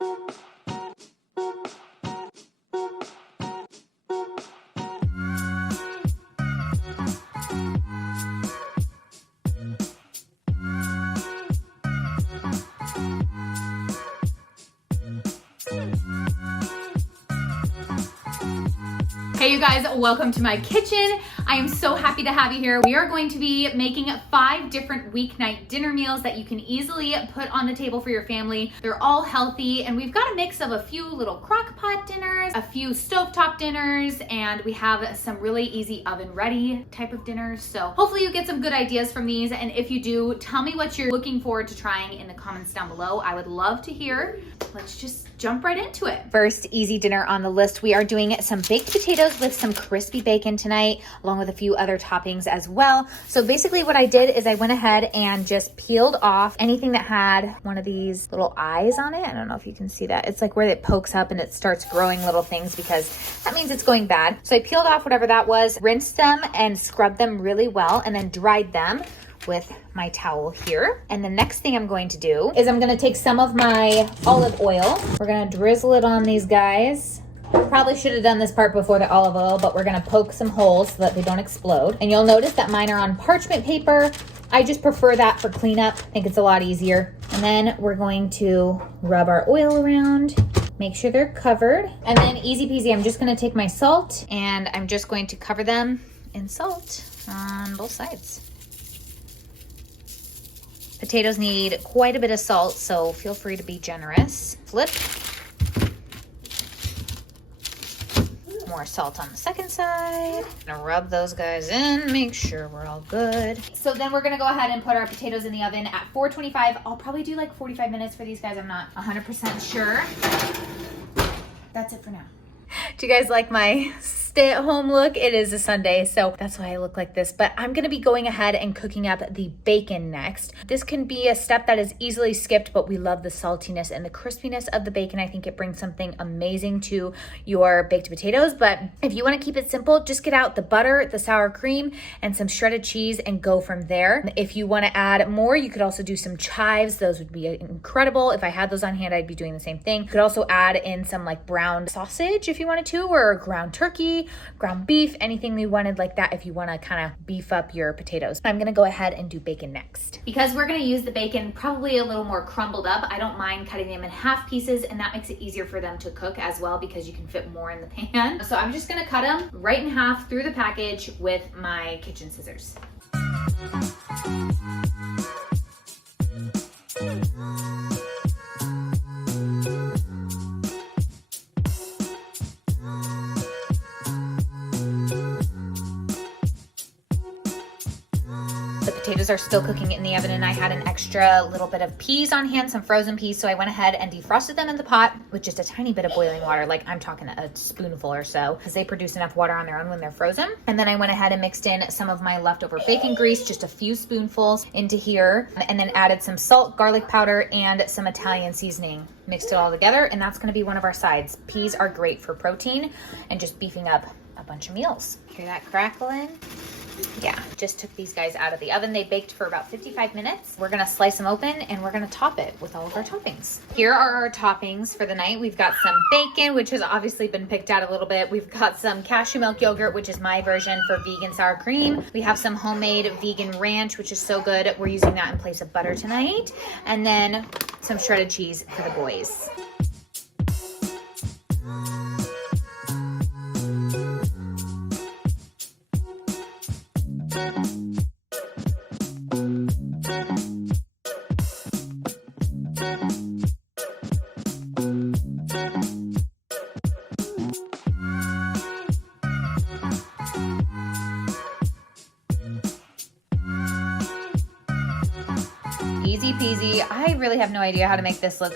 Hey you guys, welcome to my kitchen. I am so happy to have you here. We are going to be making 5 different weeknight dinner meals that you can easily put on the table for your family. They're all healthy, and we've got a mix of a few little crock pot dinners, a few stovetop dinners, and we have some really easy oven ready type of dinners. So hopefully you get some good ideas from these, and if you do, tell me what you're looking forward to trying in the comments down below. I would love to hear. Let's just jump right into it. First easy dinner on the list, we are doing some baked potatoes with some crispy bacon tonight, along with a few other toppings as well. So basically what I did is I went ahead and just peeled off anything that had one of these little eyes on it. I don't know if you can see that. It's like where it pokes up and it starts growing little things, because that means it's going bad. So I peeled off whatever that was, rinsed them and scrubbed them really well, and then dried them with my towel here. And the next thing I'm going to do is I'm going to take some of my olive oil. We're going to drizzle it on these guys. Probably should have done this part before the olive oil, but we're going to poke some holes so that they don't explode. And you'll notice that mine are on parchment paper. I just prefer that for cleanup. I think it's a lot easier. And then we're going to rub our oil around, make sure they're covered. And then easy peasy, I'm just going to take my salt and I'm just going to cover them in salt on both sides. Potatoes need quite a bit of salt, so feel free to be generous. Flip. More salt on the second side. Gonna rub those guys in, make sure we're all good. So then we're gonna go ahead and put our potatoes in the oven at 425. I'll probably do like 45 minutes for these guys. I'm not 100% sure. That's it for now. Do you guys like my stay-at-home look? It is a Sunday, so that's why I look like this, but I'm gonna be going ahead and cooking up the bacon next. This can be a step that is easily skipped, but we love the saltiness and the crispiness of the bacon. I think it brings something amazing to your baked potatoes, but if you wanna keep it simple, just get out the butter, the sour cream, and some shredded cheese and go from there. If you wanna add more, you could also do some chives. Those would be incredible. If I had those on hand, I'd be doing the same thing. You could also add in some like browned sausage if you wanted to, or ground turkey, ground beef, anything you wanted like that if you want to kind of beef up your potatoes. I'm going to go ahead and do bacon next. Because we're going to use the bacon probably a little more crumbled up, I don't mind cutting them in half pieces, and that makes it easier for them to cook as well because you can fit more in the pan. So I'm just going to cut them right in half through the package with my kitchen scissors. Potatoes are still cooking in the oven, and I had an extra little bit of peas on hand, some frozen peas, so I went ahead and defrosted them in the pot with just a tiny bit of boiling water, like I'm talking a spoonful or so, because they produce enough water on their own when they're frozen. And then I went ahead and mixed in some of my leftover bacon grease, just a few spoonfuls into here, and then added some salt, garlic powder, and some Italian seasoning. Mixed it all together, and that's going to be one of our sides. Peas are great for protein and just beefing up a bunch of meals. Hear that crackling? Yeah, just took these guys out of the oven. They baked for about 55 minutes. We're gonna slice them open and we're gonna top it with all of our toppings. Here are our toppings for the night. We've got some bacon, which has obviously been picked out a little bit. We've got some cashew milk yogurt, which is my version for vegan sour cream. We have some homemade vegan ranch, which is so good. We're using that in place of butter tonight. And then some shredded cheese for the boys. Easy peasy. I really have no idea how to make this look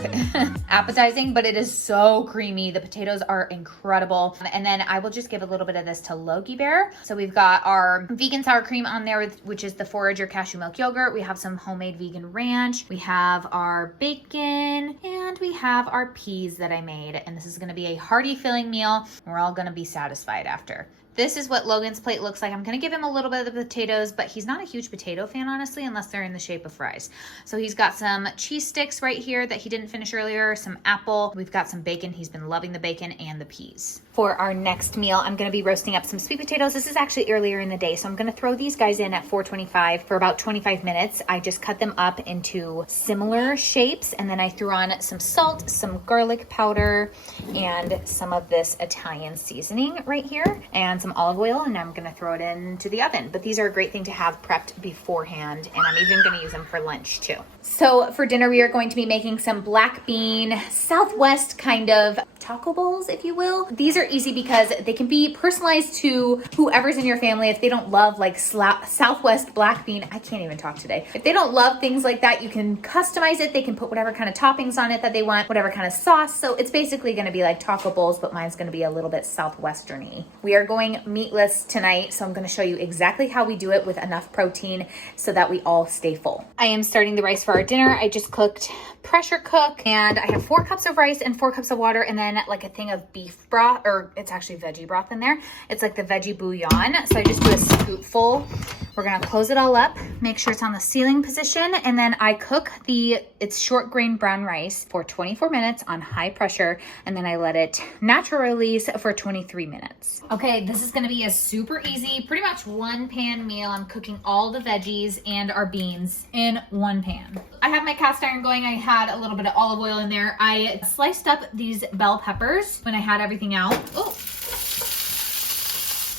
appetizing, but it is so creamy. The potatoes are incredible. And then I will just give a little bit of this to Loki Bear. So we've got our vegan sour cream on there, which is the Forager cashew milk yogurt. We have some homemade vegan ranch. We have our bacon, and we have our peas that I made. And this is gonna be a hearty filling meal. We're all gonna be satisfied after. This is what Logan's plate looks like. I'm gonna give him a little bit of the potatoes, but he's not a huge potato fan, honestly, unless they're in the shape of fries. So he's got some cheese sticks right here that he didn't finish earlier, some apple. We've got some bacon. He's been loving the bacon and the peas. For our next meal, I'm gonna be roasting up some sweet potatoes. This is actually earlier in the day, so I'm gonna throw these guys in at 425 for about 25 minutes. I just cut them up into similar shapes, and then I threw on some salt, some garlic powder, and some of this Italian seasoning right here, and some olive oil, and I'm gonna throw it into the oven. But these are a great thing to have prepped beforehand, and I'm even gonna use them for lunch too. So for dinner, we are going to be making some black bean, Southwest kind of taco bowls, if you will. These are easy because they can be personalized to whoever's in your family. If they don't love like Southwest black bean, I can't even talk today. If they don't love things like that, you can customize it. They can put whatever kind of toppings on it that they want, whatever kind of sauce. So it's basically gonna be like taco bowls, but mine's gonna be a little bit Southwestern-y. We are going meatless tonight, so I'm gonna show you exactly how we do it with enough protein so that we all stay full. I am starting the rice for our dinner. I just cooked pressure cook, and I have 4 cups of rice and 4 cups of water, and then like a thing of beef broth, or it's actually veggie broth in there. It's like the veggie bouillon. So I just do a scoopful. We're gonna close it all up, make sure it's on the sealing position, and then I cook it's short grain brown rice for 24 minutes on high pressure, and then I let it natural release for 23 minutes. Okay, this is gonna be a super easy, pretty much one pan meal. I'm cooking all the veggies and our beans in one pan. I have my cast iron going. I had a little bit of olive oil in there. I sliced up these bell peppers when I had everything out. Oh.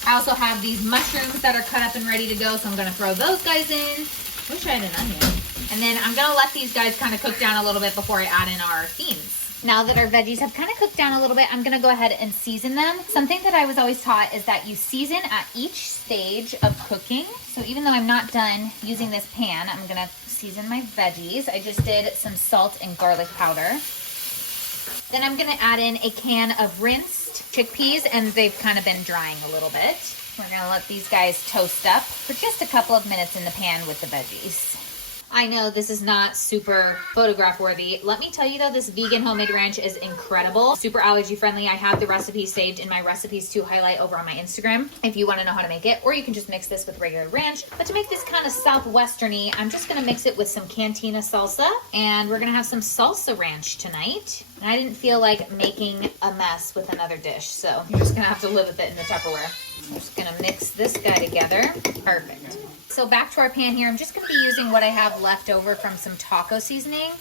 I also have these mushrooms that are cut up and ready to go, so I'm gonna throw those guys in. Wish I had an onion. And then I'm gonna let these guys kind of cook down a little bit before I add in our beans. Now that our veggies have kind of cooked down a little bit, I'm gonna go ahead and season them. Something that I was always taught is that you season at each stage of cooking. So even though I'm not done using this pan, I'm gonna season my veggies. I just did some salt and garlic powder. Then I'm gonna add in a can of rinsed chickpeas, and they've kind of been drying a little bit. We're gonna let these guys toast up for just a couple of minutes in the pan with the veggies. I know this is not super photograph worthy. Let me tell you though, this vegan homemade ranch is incredible. Super allergy friendly. I have the recipe saved in my recipes to highlight over on my Instagram if you want to know how to make it, or you can just mix this with regular ranch. But to make this kind of Southwestern-y, I'm just gonna mix it with some cantina salsa, and we're gonna have some salsa ranch tonight. And I didn't feel like making a mess with another dish, so you're just gonna have to live with it in the Tupperware. I'm just gonna mix this guy together. Perfect. So back to our pan here, I'm just gonna be using what I have left over from some taco seasoning.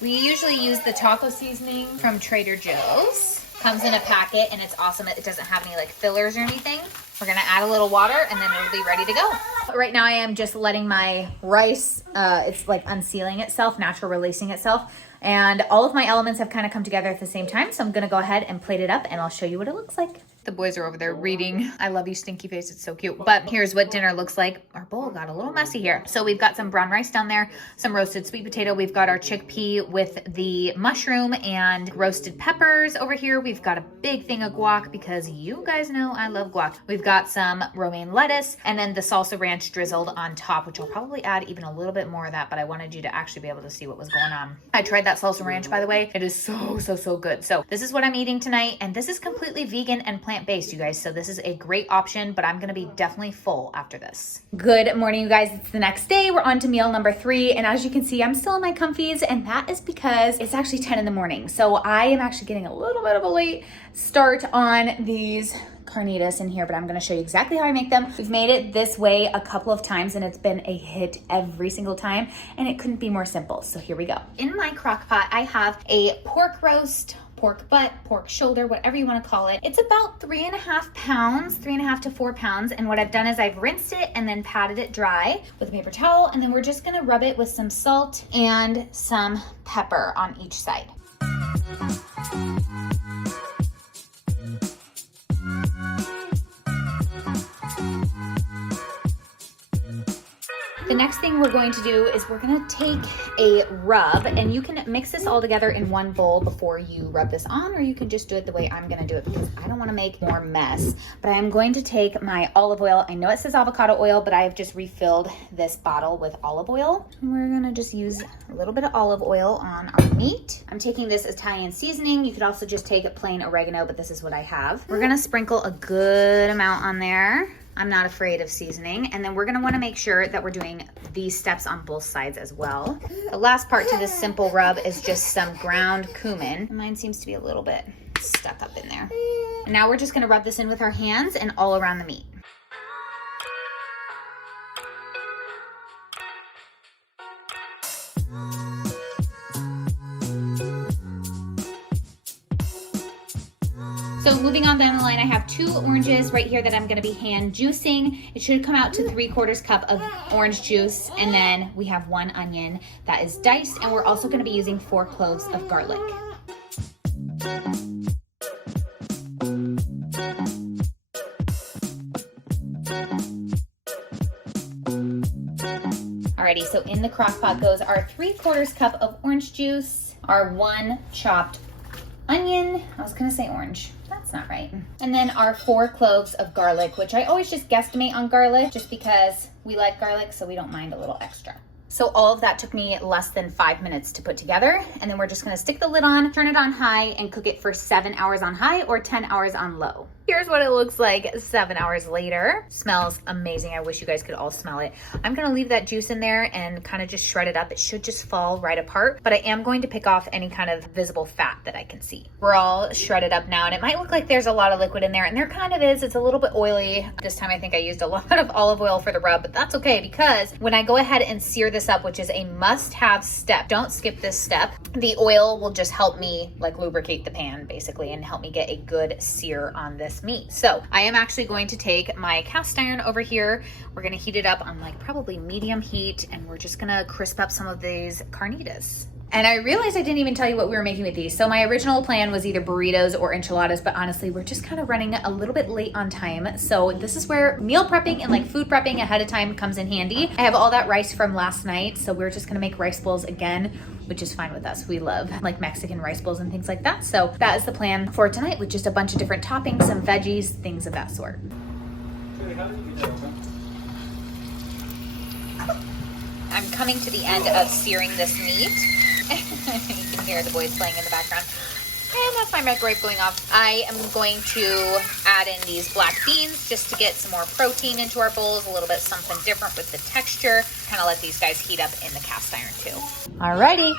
We usually use the taco seasoning from Trader Joe's. Comes in a packet and it's awesome. It doesn't have any like fillers or anything. We're gonna add a little water and then it'll be ready to go. Right now I am just letting my rice, it's like unsealing itself, natural releasing itself. And all of my elements have kind of come together at the same time. So I'm gonna go ahead and plate it up and I'll show you what it looks like. The boys are over there reading. I love you, Stinky Face. It's so cute. But here's what dinner looks like. Our bowl got a little messy here. So we've got some brown rice down there, some roasted sweet potato. We've got our chickpea with the mushroom and roasted peppers over here. We've got a big thing of guac because you guys know I love guac. We've got some romaine lettuce and then the salsa ranch drizzled on top, which I'll probably add even a little bit more of that, but I wanted you to actually be able to see what was going on. I tried that salsa ranch, by the way. It is so good. So this is what I'm eating tonight, and this is completely vegan and plant-based, you guys. So this is a great option, but I'm gonna be definitely full after this. Good morning, you guys. It's the next day. We're on to meal number 3, and as you can see, I'm still in my comfies, and that is because it's actually 10 in the morning. So I am actually getting a little bit of a late start on these carnitas in here, but I'm gonna show you exactly how I make them. We've made it this way a couple of times and it's been a hit every single time, and it couldn't be more simple. So here we go. In my crock pot, I have a pork roast, pork butt, pork shoulder, whatever you want to call it. It's about 3.5 pounds, 3.5 to 4 pounds. And what I've done is I've rinsed it and then patted it dry with a paper towel. And then we're just gonna rub it with some salt and some pepper on each side. The next thing we're going to do is we're gonna take a rub, and you can mix this all together in one bowl before you rub this on, or you can just do it the way I'm gonna do it because I don't wanna make more mess. But I am going to take my olive oil. I know it says avocado oil, but I have just refilled this bottle with olive oil. And we're gonna just use a little bit of olive oil on our meat. I'm taking this Italian seasoning. You could also just take plain oregano, but this is what I have. We're gonna sprinkle a good amount on there. I'm not afraid of seasoning. And then we're gonna wanna make sure that we're doing these steps on both sides as well. The last part to this simple rub is just some ground cumin. Mine seems to be a little bit stuck up in there. And now we're just gonna rub this in with our hands and all around the meat. So moving on down the line, I have 2 oranges right here that I'm gonna be hand juicing. It should come out to 3/4 cup of orange juice. And then we have 1 onion that is diced. And we're also gonna be using 4 cloves of garlic. Alrighty, so in the crock pot goes our 3/4 cup of orange juice, our 1 chopped onion. I was gonna say orange. That's not right. And then our 4 cloves of garlic, which I always just guesstimate on garlic just because we like garlic, so we don't mind a little extra. So all of that took me less than 5 minutes to put together. And then we're just gonna stick the lid on, turn it on high, and cook it for 7 hours on high or 10 hours on low. Here's what it looks like 7 hours later. Smells amazing. I wish you guys could all smell it. I'm gonna leave that juice in there and kind of just shred it up. It should just fall right apart, but I am going to pick off any kind of visible fat that I can see. We're all shredded up now, and it might look like there's a lot of liquid in there, and there kind of is. It's a little bit oily. This time I think I used a lot of olive oil for the rub, but that's okay because when I go ahead and sear this up, which is a must-have step, don't skip this step, the oil will just help me like lubricate the pan basically and help me get a good sear on this meat. So I am actually going to take my cast iron over here. We're gonna heat it up on like probably medium heat, and we're just gonna crisp up some of these carnitas. And I realized I didn't even tell you what we were making with these. So my original plan was either burritos or enchiladas, but honestly, we're just kind of running a little bit late on time. So this is where meal prepping and like food prepping ahead of time comes in handy. I have all that rice from last night, so we're just gonna make rice bowls again, which is fine with us. We love like Mexican rice bowls and things like that. So that is the plan for tonight, with just a bunch of different toppings, some veggies, things of that sort. I'm coming to the end of searing this meat. You can hear the boys playing in the background. And that's my microwave going off. I am going to add in these black beans just to get some more protein into our bowls, a little bit something different with the texture. Kind of let these guys heat up in the cast iron too. Alrighty,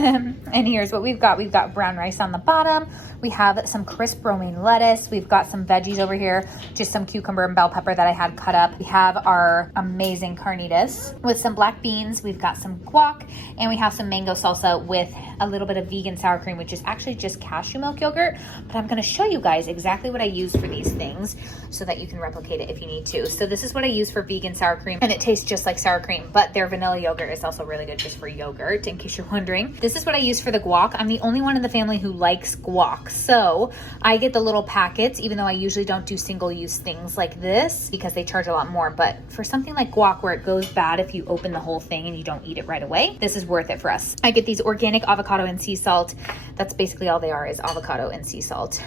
and here's what we've got. We've got brown rice on the bottom. We have some crisp romaine lettuce. We've got some veggies over here, just some cucumber and bell pepper that I had cut up. We have our amazing carnitas with some black beans. We've got some guac, and we have some mango salsa with a little bit of vegan sour cream, which is actually just cashew milk yogurt. But I'm gonna show you guys exactly what I use for these things so that you can replicate it if you need to. So this is what I use for vegan sour cream, and it tastes just like sour cream, but their vanilla yogurt is also really good just for yogurt, in case you're wondering. This is what I use for the guac. I'm the only one in the family who likes guac, so I get the little packets, even though I usually don't do single-use things like this because they charge a lot more. But for something like guac where it goes bad if you open the whole thing and you don't eat it right away, this is worth it for us. I get these organic avocado and sea salt. That's basically all they are, is avocado and sea salt.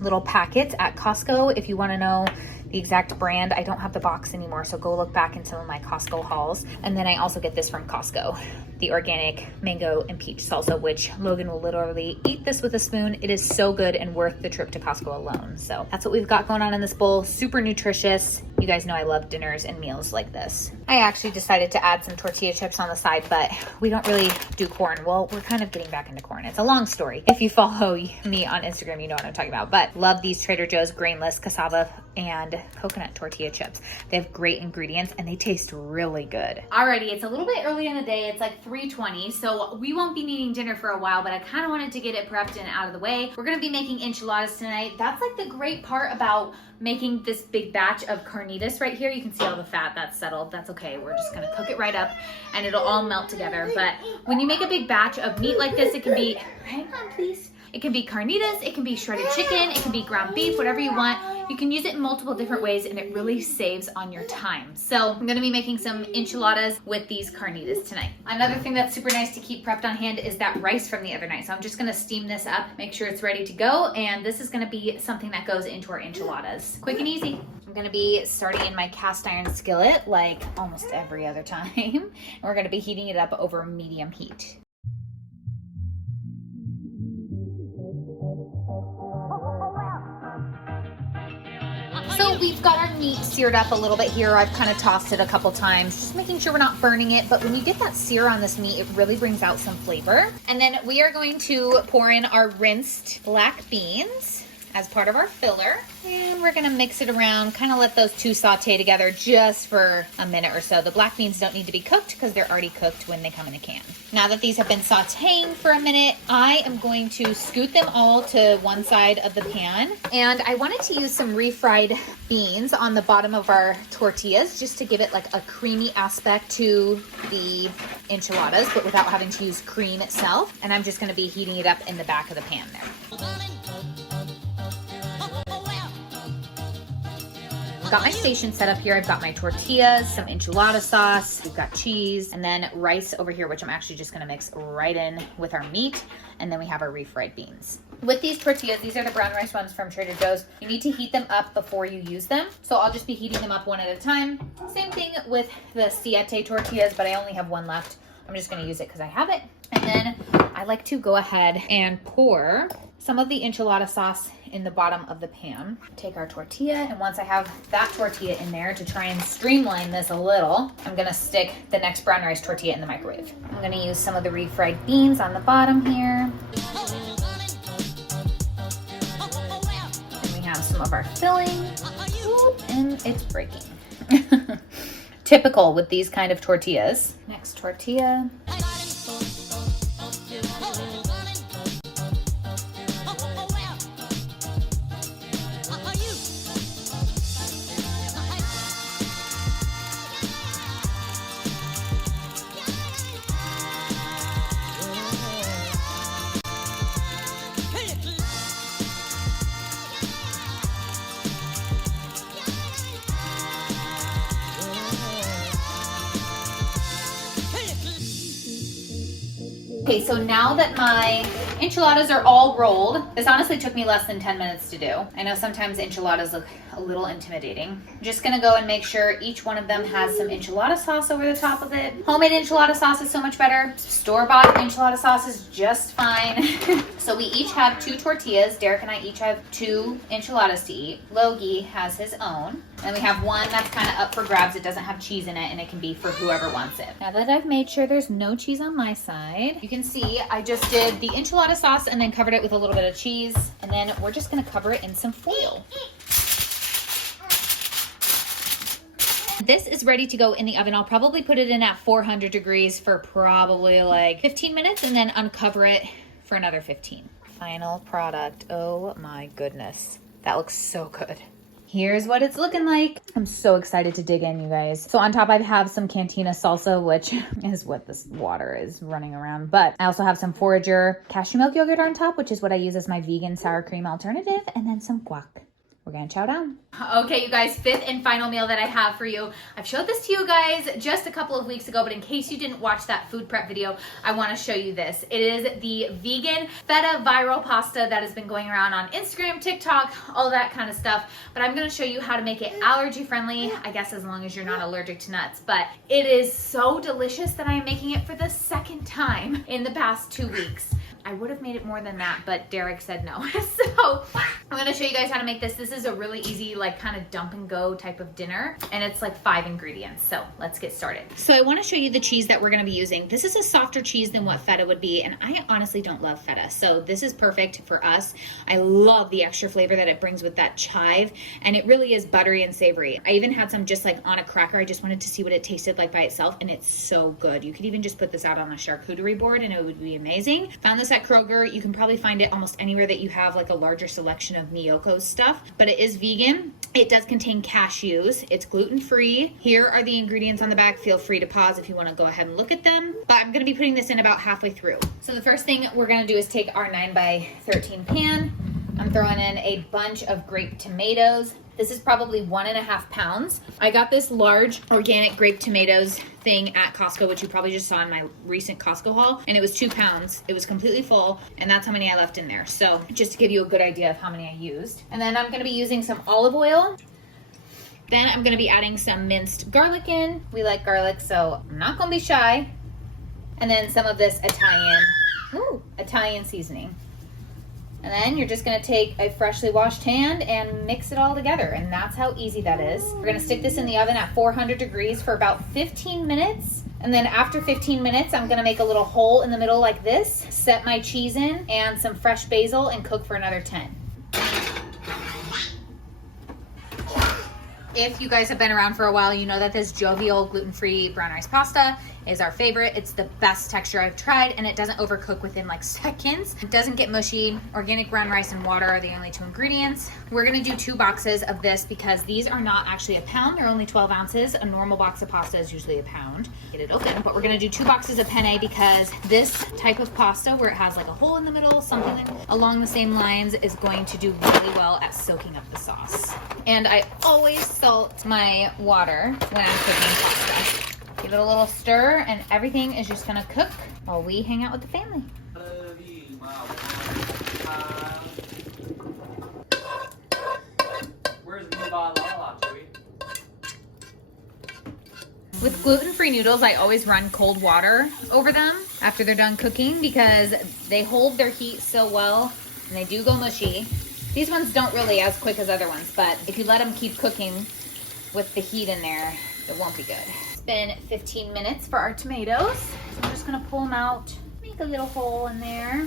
Little packets at Costco. If you want to know the exact brand, I don't have the box anymore, so go look back in some of my Costco hauls. And then I also get this from Costco, the organic mango and peach salsa, which Logan will literally eat this with a spoon. It is so good and worth the trip to Costco alone. So that's what we've got going on in this bowl. Super nutritious. You guys know I love dinners and meals like this. I actually decided to add some tortilla chips on the side, but we don't really do corn. Well, we're kind of getting back into corn. It's a long story. If you follow me on Instagram, you know what I'm talking about. But love these Trader Joe's grainless cassava and coconut tortilla chips. They have great ingredients and they taste really good. Alrighty, it's a little bit early in the day. It's like 3:20, so we won't be needing dinner for a while, but I kind of wanted to get it prepped and out of the way. We're gonna be making enchiladas tonight. That's like the great part about making this big batch of carnitas right here. You can see all the fat that's settled. That's okay. We're just gonna cook it right up and it'll all melt together. But when you make a big batch of meat like this, it can be, hang on please. It can be carnitas, it can be shredded chicken, it can be ground beef, whatever you want. You can use it in multiple different ways and it really saves on your time. So I'm gonna be making some enchiladas with these carnitas tonight. Another thing that's super nice to keep prepped on hand is that rice from the other night. So I'm just gonna steam this up, make sure it's ready to go, and this is gonna be something that goes into our enchiladas. Quick and easy. I'm gonna be starting in my cast iron skillet like almost every other time. And we're gonna be heating it up over medium heat. So we've got our meat seared up a little bit here. I've kind of tossed it a couple times, just making sure we're not burning it. But when you get that sear on this meat, it really brings out some flavor. And then we are going to pour in our rinsed black beans as part of our filler. And we're gonna mix it around, kind of let those two saute together just for a minute or so. The black beans don't need to be cooked because they're already cooked when they come in a can. Now that these have been sauteing for a minute, I am going to scoot them all to one side of the pan. And I wanted to use some refried beans on the bottom of our tortillas just to give it like a creamy aspect to the enchiladas, but without having to use cream itself. And I'm just gonna be heating it up in the back of the pan there. Got my station set up here. I've got my tortillas, some enchilada sauce, we've got cheese, and then rice over here, which I'm actually just gonna mix right in with our meat. And then we have our refried beans. With these tortillas, these are the brown rice ones from Trader Joe's. You need to heat them up before you use them. So I'll just be heating them up one at a time. Same thing with the siete tortillas, but I only have one left. I'm just gonna use it because I have it. And then I like to go ahead and pour some of the enchilada sauce in the bottom of the pan. Take our tortilla, and once I have that tortilla in there, to try and streamline this a little, I'm gonna stick the next brown rice tortilla in the microwave. I'm gonna use some of the refried beans on the bottom here. And we have some of our filling. Oop, and it's breaking. Typical with these kind of tortillas. Next tortilla. Okay, so now that my enchiladas are all rolled, this honestly took me less than 10 minutes to do. I know sometimes enchiladas look a little intimidating. I'm just gonna go and make sure each one of them has some enchilada sauce over the top of it. Homemade enchilada sauce is so much better. Store-bought enchilada sauce is just fine. So we each have 2 tortillas. Derek and I each have 2 enchiladas to eat. Logie has his own. And we have one that's kind of up for grabs. It doesn't have cheese in it, and it can be for whoever wants it. Now that I've made sure there's no cheese on my side, you can see I just did the enchilada sauce and then covered it with a little bit of cheese. And then we're just gonna cover it in some foil. This is ready to go in the oven. I'll probably put it in at 400 degrees for probably like 15 minutes and then uncover it for another 15. Final product. Oh my goodness. That looks so good. Here's what it's looking like. I'm so excited to dig in, you guys. So on top I have some Cantina salsa, which is what this water is running around. But I also have some Forager cashew milk yogurt on top, which is what I use as my vegan sour cream alternative. And then some guac. We're gonna chow down. Okay, you guys, 5th and final meal that I have for you. I've showed this to you guys just a couple of weeks ago, but in case you didn't watch that food prep video, I wanna show you this. It is the vegan feta viral pasta that has been going around on Instagram, TikTok, all that kind of stuff. But I'm gonna show you how to make it allergy friendly, I guess as long as you're not allergic to nuts. But it is so delicious that I am making it for the 2nd time in the past 2 weeks. I would have made it more than that, but Derek said no. So I'm gonna show you guys how to make this. This is a really easy, like kind of dump and go type of dinner. And it's like 5 ingredients. So let's get started. So I wanna show you the cheese that we're gonna be using. This is a softer cheese than what feta would be. And I honestly don't love feta. So this is perfect for us. I love the extra flavor that it brings with that chive. And it really is buttery and savory. I even had some just like on a cracker. I just wanted to see what it tasted like by itself. And it's so good. You could even just put this out on the charcuterie board and it would be amazing. Found this at Kroger. You can probably find it almost anywhere that you have like a larger selection of Miyoko's stuff, but it is vegan It does contain cashews. It's gluten-free. Here are the ingredients on the back. Feel free to pause if you want to go ahead and look at them. But I'm going to be putting this in about halfway through. So the first thing we're going to do is take our 9x13 pan. I'm throwing in a bunch of grape tomatoes. This is probably 1.5 pounds. I got this large organic grape tomatoes thing at Costco, which you probably just saw in my recent Costco haul, and it was 2 pounds. It was completely full, and that's how many I left in there. So just to give you a good idea of how many I used. And then I'm gonna be using some olive oil. Then I'm gonna be adding some minced garlic in. We like garlic, so I'm not gonna be shy. And then some of this Italian seasoning. And then you're just gonna take a freshly washed hand and mix it all together. And that's how easy that is. We're gonna stick this in the oven at 400 degrees for about 15 minutes. And then after 15 minutes, I'm gonna make a little hole in the middle like this, set my cheese in and some fresh basil and cook for another 10. If you guys have been around for a while, you know that this jovial gluten-free brown rice pasta is our favorite. It's the best texture I've tried, and it doesn't overcook within like seconds. It doesn't get mushy. Organic brown rice and water are the only 2 ingredients. We're gonna do 2 boxes of this because these are not actually a pound. They're only 12 ounces. A normal box of pasta is usually a pound. Get it open, but we're gonna do 2 boxes of penne because this type of pasta where it has like a hole in the middle, something along the same lines, is going to do really well at soaking up the sauce. And I always salt my water when I'm cooking pasta. Give it a little stir and everything is just gonna cook while we hang out with the family. With gluten-free noodles, I always run cold water over them after they're done cooking because they hold their heat so well and they do go mushy. These ones don't really as quick as other ones, but if you let them keep cooking with the heat in there, it won't be good. It's been 15 minutes for our tomatoes. So I'm just gonna pull them out, make a little hole in there,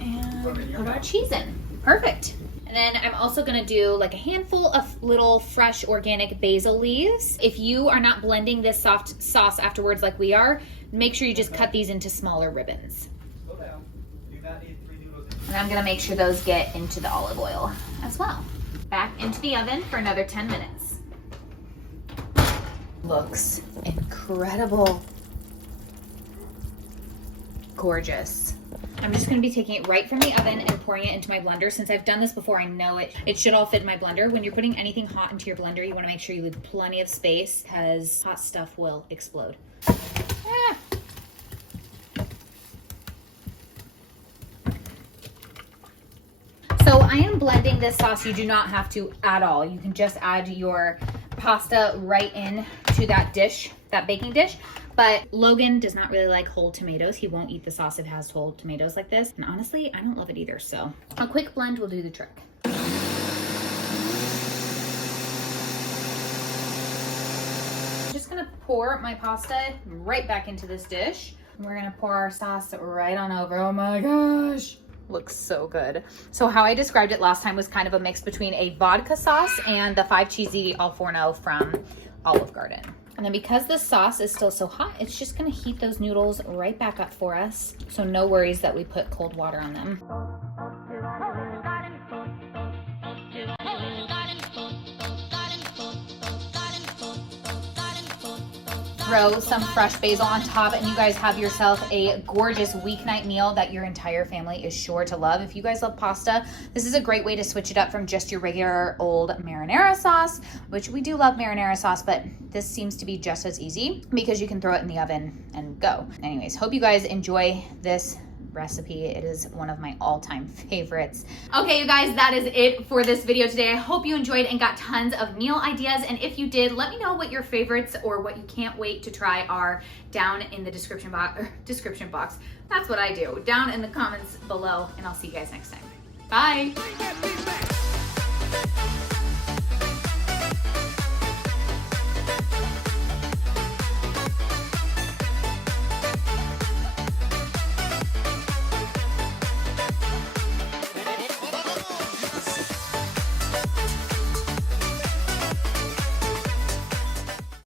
and put our cheese in. Perfect. And then I'm also gonna do like a handful of little fresh organic basil leaves. If you are not blending this soft sauce afterwards like we are, make sure you just cut these into smaller ribbons. And I'm gonna make sure those get into the olive oil as well. Back into the oven for another 10 minutes. Looks incredible. Gorgeous. I'm just gonna be taking it right from the oven and pouring it into my blender. Since I've done this before, I know it should all fit in my blender. When you're putting anything hot into your blender, you wanna make sure you leave plenty of space because hot stuff will explode. Ah. So I am blending this sauce. You do not have to at all. You can just add your pasta right in to that dish, that baking dish. But Logan does not really like whole tomatoes. He won't eat the sauce if it has whole tomatoes like this. And honestly, I don't love it either. So a quick blend will do the trick. I'm just gonna pour my pasta right back into this dish. We're gonna pour our sauce right on over. Oh my gosh. Looks so good. So how I described it last time was kind of a mix between a vodka sauce and the 5 cheesy al forno from Olive Garden. And then because the sauce is still so hot, it's just gonna heat those noodles right back up for us. So no worries that we put cold water on them. Throw some fresh basil on top and you guys have yourself a gorgeous weeknight meal that your entire family is sure to love. If you guys love pasta, this is a great way to switch it up from just your regular old marinara sauce, which we do love marinara sauce, but this seems to be just as easy because you can throw it in the oven and go. Anyways, hope you guys enjoy this recipe. It is one of my all-time favorites. Okay, you guys, that is it for this video today. I hope you enjoyed and got tons of meal ideas. And if you did, let me know what your favorites or what you can't wait to try are down in the description box. That's what I do. Down in the comments below, and I'll see you guys next time. Bye.